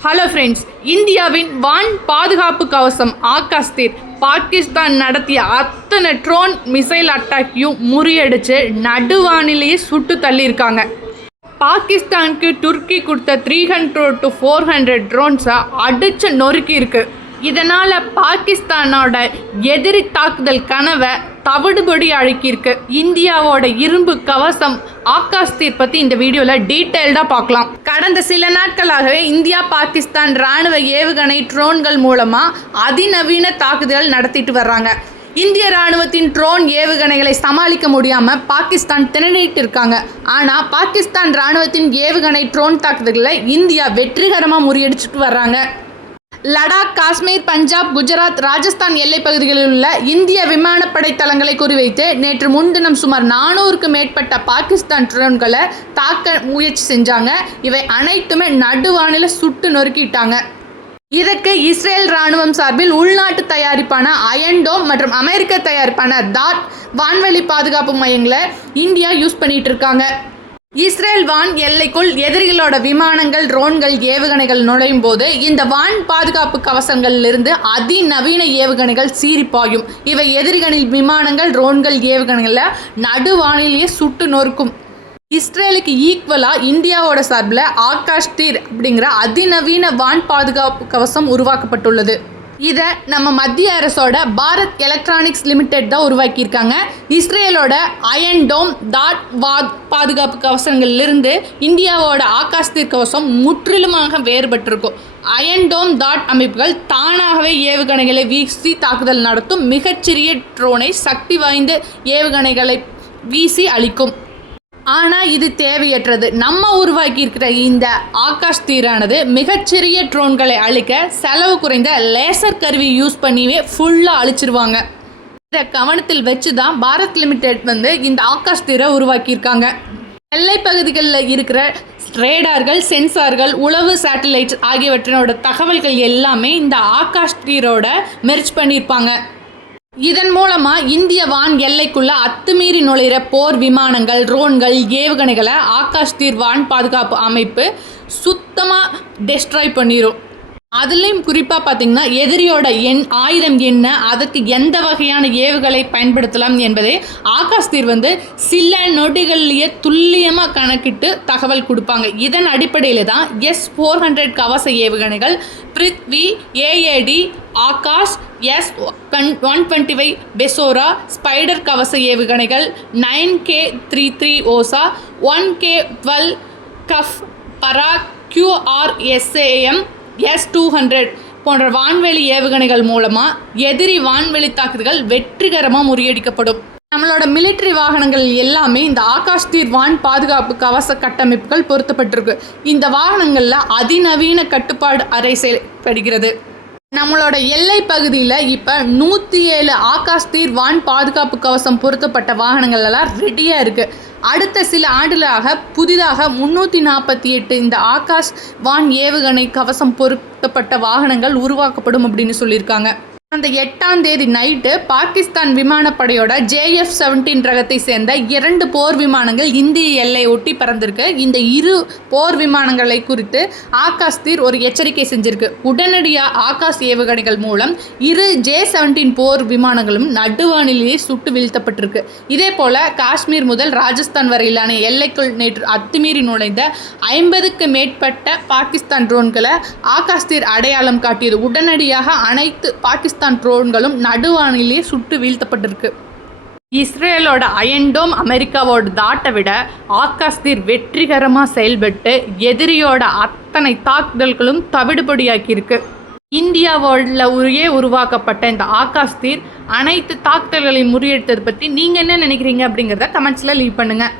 Hello friends இந்தியாவின் வான் பாதுகாப்பு கவசம் ஆகாஸ்தீர் பாகிஸ்தான் நடத்திய அத்தனை ட்ரோன் மிசைல் அட்டாக்கையும் முறியடிச்சு நடுவானிலேயே சுட்டு தள்ளியிருக்காங்க. பாகிஸ்தானுக்கு துருக்கி கொடுத்த three hundred to four hundred ட்ரோன்ஸை அடித்து நொறுக்கி இருக்குது இதனால் பாகிஸ்தானோட எதிரி தாக்குதல் கனவை தவிடுபடி அழுக்கியிருக்கு. இந்தியாவோட இரும்பு கவசம் ஆகாஷ் தீர் பற்றி இந்த வீடியோவில் டீட்டெயில்டாக பார்க்கலாம் கடந்த சில நாட்களாகவே இந்தியா பாகிஸ்தான் ராணுவ ஏவுகணை ட்ரோன்கள் மூலமாக அதிநவீன தாக்குதல் நடத்திட்டு வர்றாங்க. இந்திய ராணுவத்தின் ட்ரோன் ஏவுகணைகளை சமாளிக்க முடியாமல் பாகிஸ்தான் திணறிட்டு இருக்காங்க. ஆனால் பாகிஸ்தான் ராணுவத்தின் ஏவுகணை ட்ரோன் தாக்குதல்களை இந்தியா வெற்றிகரமாக முறியடிச்சிட்டு வர்றாங்க. லடாக் காஷ்மீர் பஞ்சாப் குஜராத் ராஜஸ்தான் எல்லைப் பகுதிகளில் உள்ள இந்திய விமானப்படை தளங்களை குறிவைத்து நேற்று முன்தினம் சுமார் நானூறுக்கு மேற்பட்ட பாகிஸ்தான் ட்ரோன்களை தாக்க முயற்சி செஞ்சாங்க. இவை அனைத்துமே நடுவானில சுட்டு நொறுக்கிட்டாங்க. இதற்கு இஸ்ரேல் ராணுவம் சார்பில் உள்நாட்டு தயாரிப்பான அயன்டோம் மற்றும் அமெரிக்க தயாரிப்பான தாட் வான்வெளி பாதுகாப்பு மையங்களை இந்தியா யூஸ் பண்ணிட்டு இருக்காங்க. இஸ்ரேல் வான் எல்லைக்குள் எதிரிகளோட விமானங்கள் ட்ரோன்கள் ஏவுகணைகள் நுழையும் போது இந்த வான் பாதுகாப்பு கவசங்களிலிருந்து அதிநவீன ஏவுகணைகள் சீரிப்பாயும் இவை எதிரிகளின் விமானங்கள் ட்ரோன்கள் ஏவுகணைகளை நடுவானிலேயே சுட்டு நொறுக்கும். இஸ்ரேலுக்கு ஈக்குவலாக இந்தியாவோட சார்பில் ஆகாஷ் தீர் அப்படிங்கிற அதிநவீன வான் பாதுகாப்பு கவசம் உருவாக்கப்பட்டுள்ளது. இதை நம்ம மத்திய அரசோட பாரத் எலக்ட்ரானிக்ஸ் லிமிடெட் தான் உருவாக்கியிருக்காங்க. இஸ்ரேலோட அயன் டோம் தாட் வாத் பாதுகாப்பு கவசங்களிலிருந்து இந்தியாவோட ஆகாஷ்தீர் கவசம் முற்றிலுமாக வேறுபட்டிருக்கும். அயன் டோம் டாட் அமைப்புகள் தானாகவே ஏவுகணைகளை வீசி தாக்குதல் நடத்தும் மிகச்சிறிய ட்ரோனை சக்தி வாய்ந்த ஏவுகணைகளை வீசி அளிக்கும் ஆனால் இது தேவையற்றது. நம்ம உருவாக்கி இருக்கிற இந்த ஆகாஷ் தீரானது மிகச்சிறிய ட்ரோன்களை அழிக்க செலவு குறைந்த லேசர் கருவி யூஸ் பண்ணியே ஃபுல்லாக அழிச்சிருவாங்க. இதை கவனத்தில் வச்சு தான் பாரத் லிமிடெட் வந்து இந்த ஆகாஷ் தீரை உருவாக்கியிருக்காங்க. எல்லை பகுதிகளில் இருக்கிற ரேடார்கள் சென்சார்கள் உளவு சேட்டலைட்ஸ் ஆகியவற்றினோட தகவல்கள் எல்லாமே இந்த ஆகாஷ் தீரோட மெர்ச் பண்ணியிருப்பாங்க. இதன் மூலமா இந்திய வான் எல்லைக்குள்ள அத்துமீறி நுழையிற போர் விமானங்கள் ட்ரோன்கள் ஏவுகணைகளை ஆகாஷ் தீர் வான் பாதுகாப்பு அமைப்பு சுத்தமாக டெஸ்ட்ராய் பண்ணிடும் அதுலேயும் குறிப்பாக பார்த்தீங்கன்னா எதிரியோட எண் ஆயுதம் என்ன அதற்கு எந்த வகையான ஏவுகளை பயன்படுத்தலாம் என்பதை ஆகாஷ் தீர் வந்து சில நொடிகள்லேயே துல்லியமாக கணக்கிட்டு தகவல் கொடுப்பாங்க. இதன் அடிப்படையில் தான் எஸ் ஃபோர் ஹண்ட்ரட் கவச ஏவுகணைகள் Prithvi AAD Akash S one twenty five Pechora Spyder கவச ஏவுகணைகள் nine K three three Osa one K twelve Kub Barak QRSAM S two hundred போன்ற வான்வெளி ஏவுகணைகள் மூலமாக எதிரி வான்வெளி தாக்குதல்கள் வெற்றிகரமாக முறியடிக்கப்படும். நம்மளோட மிலிட்ரி வாகனங்கள் எல்லாமே இந்த ஆகாஷ் தீர் வான் பாதுகாப்பு கவச கட்டமைப்புகள் பொருத்தப்பட்டிருக்கு. இந்த வாகனங்களில் அதிநவீன கட்டுப்பாடு அறை செயல்படுகிறது. நம்மளோட எல்லை பகுதியில் இப்போ நூற்றி ஏழு ஆகாஷ் தீர் வான் பாதுகாப்பு கவசம் பொருத்தப்பட்ட வாகனங்கள் எல்லாம் ரெடியாக இருக்குது அடுத்த சில ஆண்டுகளாக புதிதாக முன்னூற்றி நாற்பத்தி எட்டு இந்த ஆகாஷ் வான் ஏவுகணை கவசம் பொருத்தப்பட்ட வாகனங்கள் உருவாக்கப்படும் அப்படின்னு சொல்லியிருக்காங்க. அந்த எட்டாம் தேதி நைட்டு பாகிஸ்தான் விமானப்படையோட ஜேஎஃப் செவன்டீன் ரகத்தை சேர்ந்த இரண்டு போர் விமானங்கள் இந்திய எல்லை ஒட்டி பறந்திருக்கு. இந்த இரு போர் விமானங்களை குறித்து ஆகாஷ் தீர் ஒரு எச்சரிக்கை செஞ்சிருக்கு. உடனடியாக ஆகாஷ் ஏவுகணைகள் மூலம் இரு ஜே செவன்டீன் போர் விமானங்களும் நடுவானிலேயே சுட்டு வீழ்த்தப்பட்டிருக்கு. இதே போல காஷ்மீர் முதல் ராஜஸ்தான் வரையிலான எல்லைக்குள் நேற்று அத்துமீறி நுழைந்த ஐம்பதுக்கு மேற்பட்ட பாகிஸ்தான் ட்ரோன்களை ஆகாஷ் தீர் அடையாளம் காட்டியது. உடனடியாக அனைத்து பாகிஸ்தான் பாகிஸ்தான் ட்ரோன்களும் நடுவானிலே சுட்டு வீழ்த்தப்பட்டிருக்கு. இஸ்ரேலோட அயன்டோம் அமெரிக்காவோட தாட்டை விட ஆகாஷ்தீர் வெற்றிகரமாக செயல்பட்டு எதிரியோட அத்தனை தாக்குதல்களும் தவிடுபடியாக்கியிருக்கு. இந்தியாவோட உரையே உருவாக்கப்பட்ட இந்த ஆகாஷ்தீர் அனைத்து தாக்குதல்களையும் முறியெடுத்தது பற்றி நீங்கள் என்ன நினைக்கிறீங்க அப்படிங்கிறத கமெண்ட்ஸில் லீவ் பண்ணுங்கள்